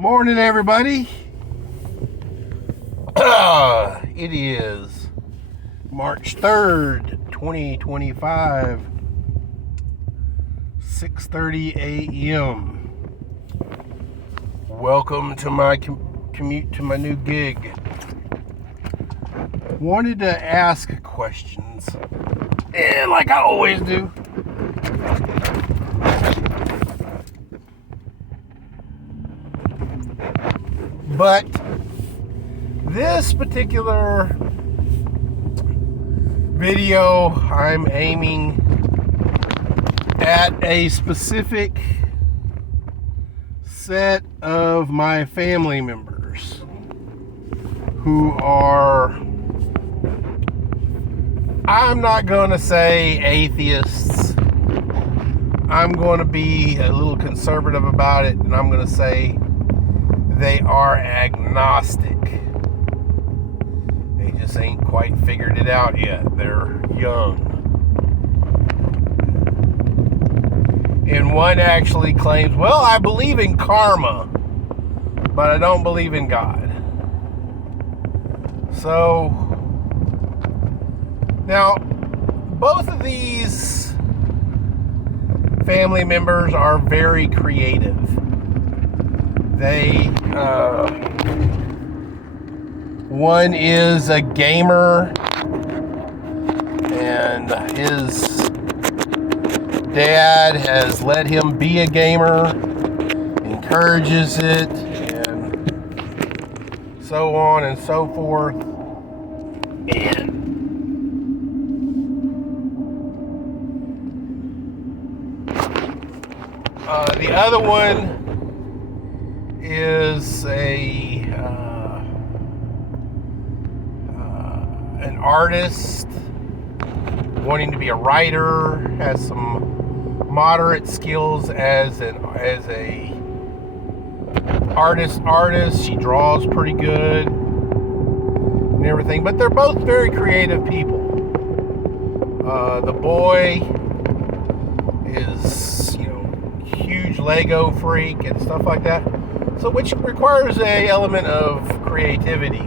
Morning, everybody. It is March 3rd, 2025, 6:30 a.m. Welcome to my commute to my new gig. Wanted to ask questions, and like I always do. But this particular video, I'm aiming at a specific set of my family members who are, I'm not going to say atheists. I'm going to be a little conservative about it, and I'm going to say they are agnostic. They just ain't quite figured it out yet. They're young. And one actually claims, well, I believe in karma, but I don't believe in God. So, now, both of these family members are very creative. One is a gamer, and his dad has let him be a gamer, encourages it, and so on and so forth. And the other one is an artist wanting to be a writer, has some moderate skills as a artist. She draws pretty good and everything, but they're both very creative people. The boy is, huge Lego freak and stuff like that, so which requires a element of creativity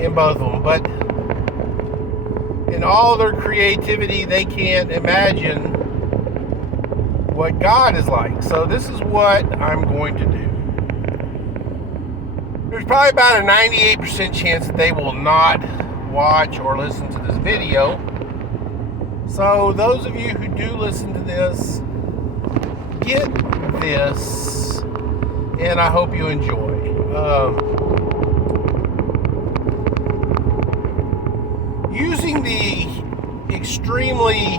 in both of them. But in all their creativity, they can't imagine what God is like. So this is what I'm going to do. There's probably about a 98% chance that they will not watch or listen to this video. So those of you who do listen to this, get this, and I hope you enjoy. Using the extremely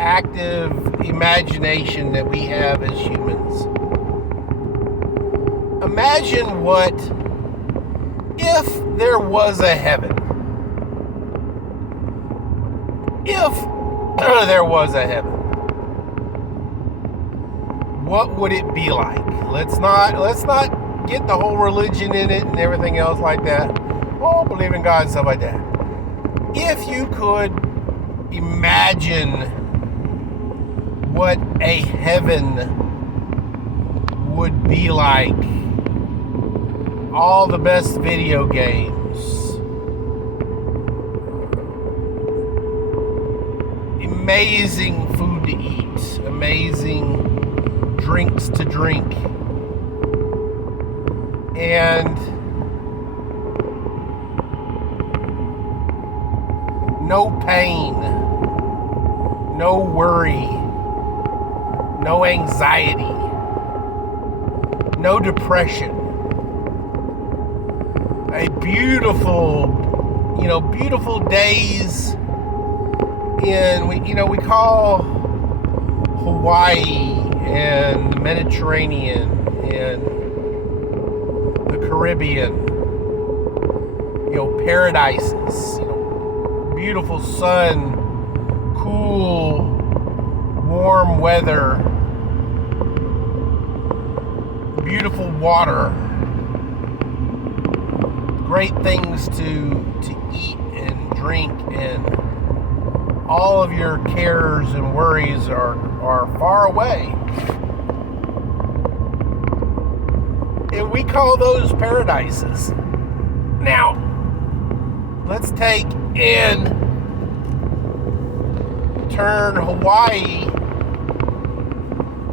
active imagination that we have as humans, imagine what if there was a heaven. If there was a heaven, what would it be like? Let's not get the whole religion in it and everything else like that. Oh, believe in God and stuff like that. If you could imagine what a heaven would be like, all the best video games, amazing food to eat, amazing drinks to drink, and no pain, no worry, no anxiety, no depression. A beautiful days in, we call Hawaii and the Mediterranean and the Caribbean, paradises, beautiful sun, cool, warm weather, beautiful water, great things to eat and drink, and all of your cares and worries are far away. And we call those paradises. Now, let's take and turn Hawaii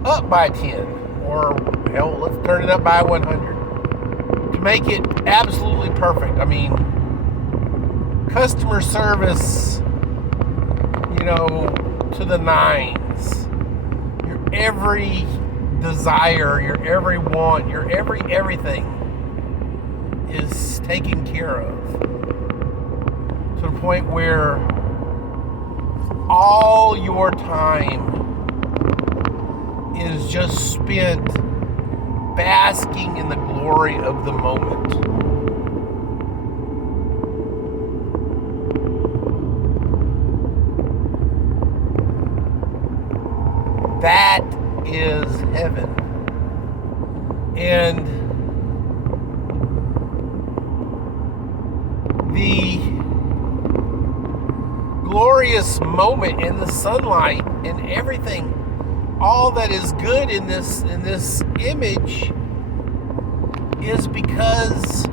up by 10. Or, hell, let's turn it up by 100. To make it absolutely perfect. I mean, customer service, to the nines. Your every desire, your every want, your everything is taken care of. To the point where all your time is just spent basking in the glory of the moment. That is heaven. And the glorious moment in the sunlight and everything, all that is good in this image is because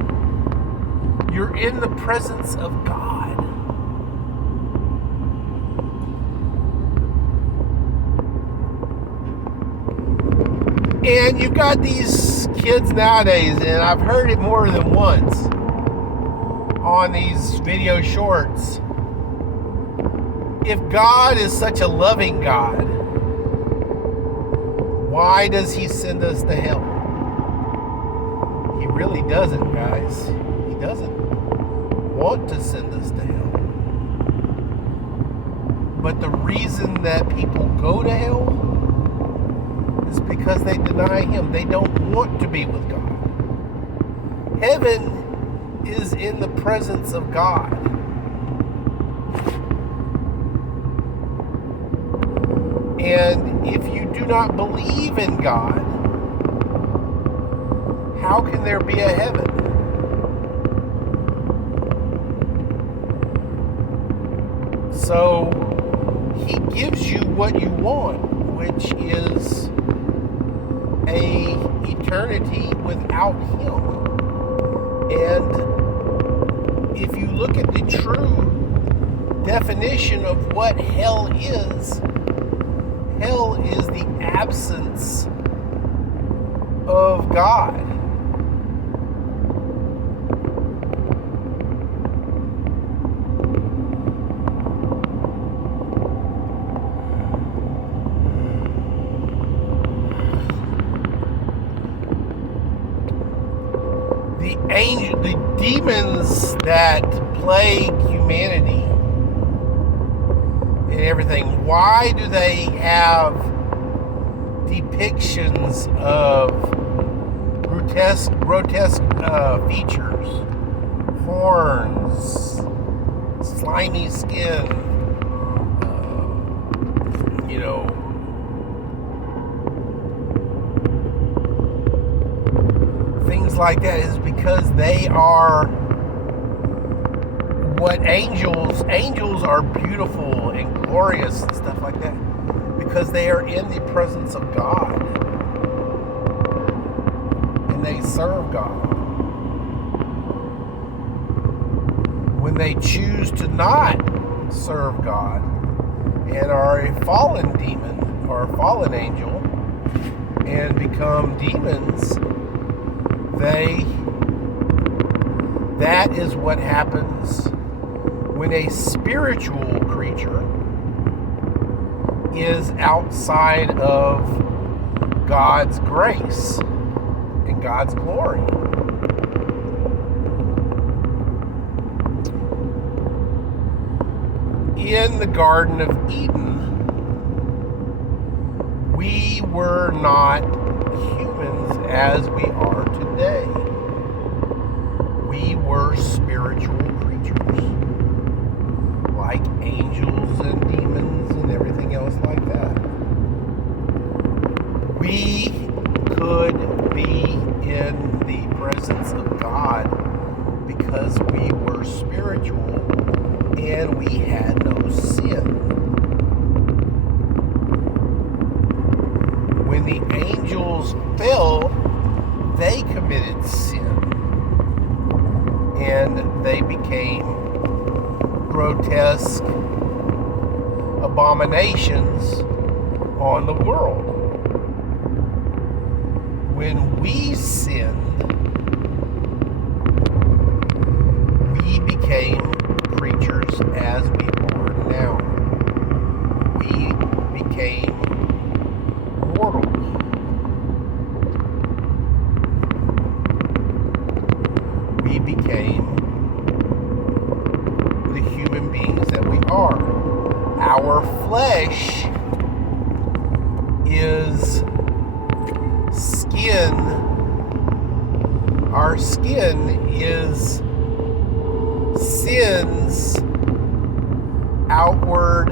you're in the presence of God. And you've got these kids nowadays, and I've heard it more than once on these video shorts. If God is such a loving God, why does he send us to hell? He really doesn't, guys. He doesn't want to send us to hell. But the reason that people go to hell is because they deny him. They don't want to be with God. Heaven is in the presence of God. And if you do not believe in God, how can there be a heaven? So he gives you what you want, which is a eternity without him. And if you look at the true definition of what hell is the absence of God. The demons that plague humanity and everything, why do they have depictions of grotesque features, horns, slimy skin, things like that? Is because they are what angels are beautiful and glorious and stuff like that, because they are in the presence of God and they serve God. When they choose to not serve God and are a fallen demon or a fallen angel and become demons, that is what happens when a spiritual creature is outside of God's grace and God's glory. In the Garden of Eden, we were not humans as we are today. We were spiritual creatures, like angels and demons and everything else like that. We could be in the presence of God because we were spiritual and we had no sin. When the angels fell, they committed sin and they became grotesque abominations on the world. When we sinned, we became creatures as we are now. We became mortal. We became the human beings that we are. Our flesh is skin. Our skin is sin's outward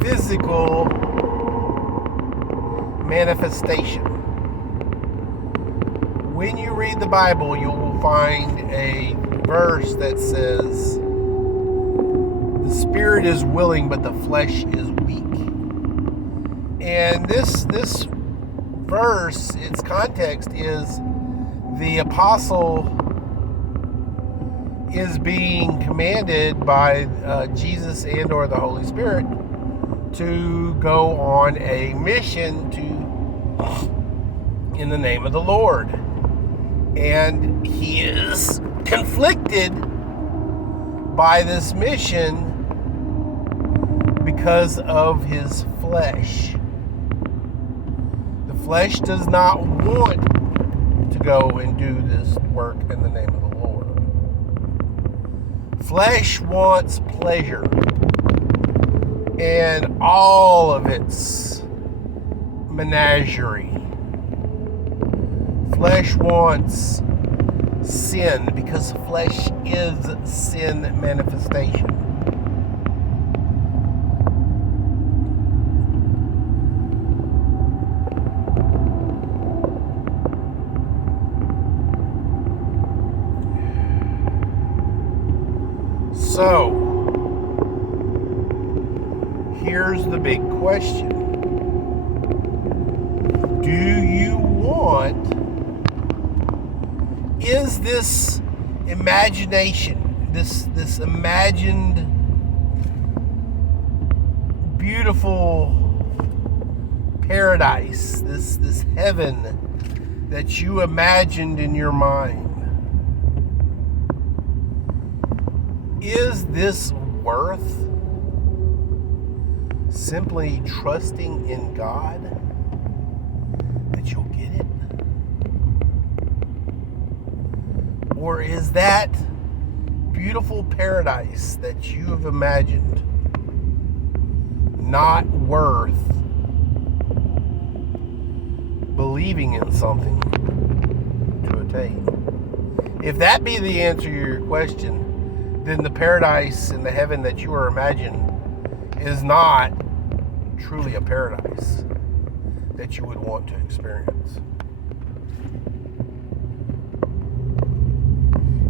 physical manifestation. When you read the Bible, you will find a verse that says, the spirit is willing, but the flesh is weak. And this verse, its context is the apostle is being commanded by Jesus and or the Holy Spirit to go on a mission in the name of the Lord. And he is conflicted by this mission because of his flesh. The flesh does not want to go and do this work in the name of the Lord. Flesh wants pleasure and all of its menagerie. Flesh wants sin because flesh is sin manifestation. So, here's the big question. Do you want, is this imagination, this imagined beautiful paradise, this heaven that you imagined in your mind, is this worth simply trusting in God that you'll get it? Or is that beautiful paradise that you have imagined not worth believing in something to attain? If that be the answer to your question, then the paradise and the heaven that you are imagining is not truly a paradise that you would want to experience.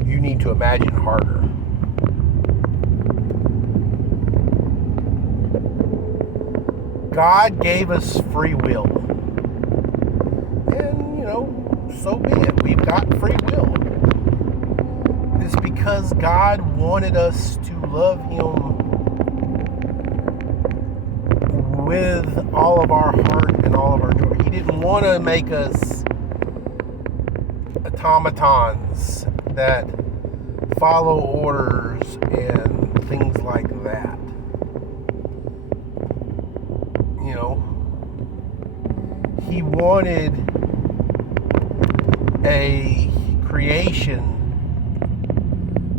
You need to imagine harder. God gave us free will. And, so be it. We've got free will. It's because God wanted us to love Him with all of our heart and all of our joy. He didn't want to make us automatons that follow orders and things like that. He wanted a creation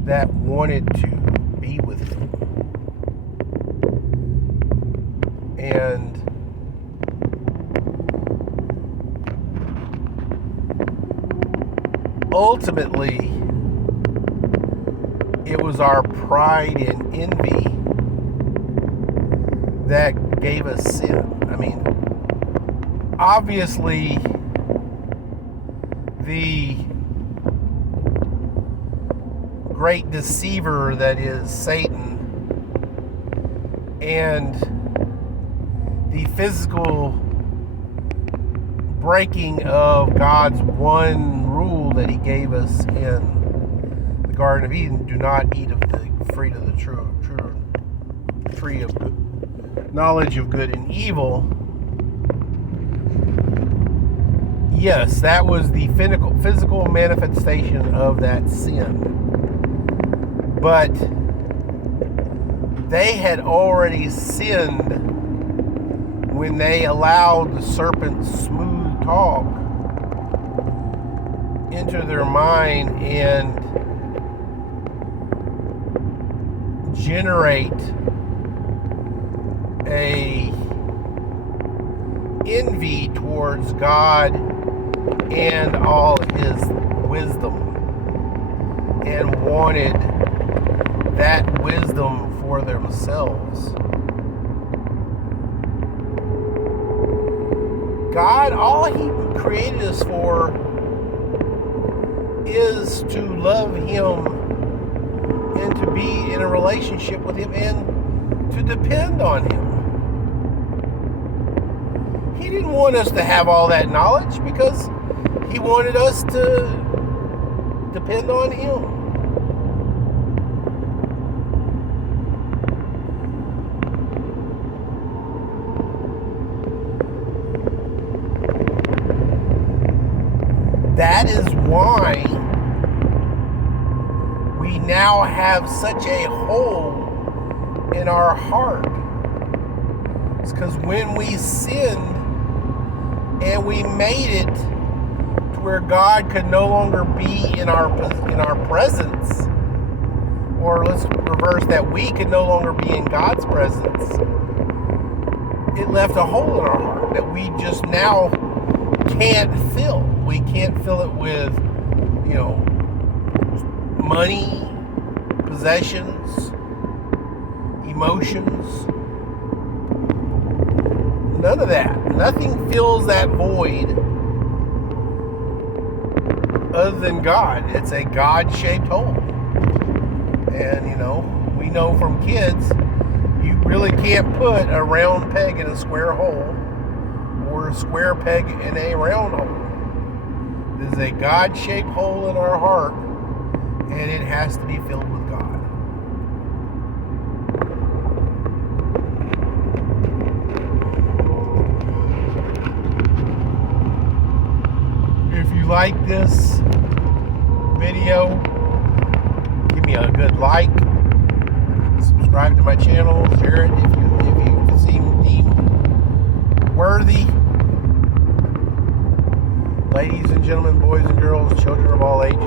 that wanted to be with Him. And ultimately, it was our pride and envy that gave us sin. Obviously, the great deceiver that is Satan and the physical breaking of God's one rule that He gave us in the Garden of Eden: do not eat of the fruit of the true tree of knowledge of good and evil. Yes, that was the physical manifestation of that sin. But they had already sinned when they allowed the serpent's smooth talk into their mind and generate a envy towards God and all His wisdom, and wanted that wisdom for themselves. God, all He created us for is to love Him and to be in a relationship with Him and to depend on Him. He didn't want us to have all that knowledge because He wanted us to depend on Him. That is why we now have such a hole in our heart. It's because when we sinned and we made it to where God could no longer be in our presence, or let's reverse that, we could no longer be in God's presence, it left a hole in our heart that we just now can't fill. We can't fill it with, money, possessions, emotions. None of that. Nothing fills that void other than God. It's a God-shaped hole. And, we know from kids, you really can't put a round peg in a square hole or a square peg in a round hole. There's a God-shaped hole in our heart, and it has to be filled with God. If you like this video, give me a good like, subscribe to my channel, share it if you deem worthy. Ladies and gentlemen, boys and girls, children of all ages,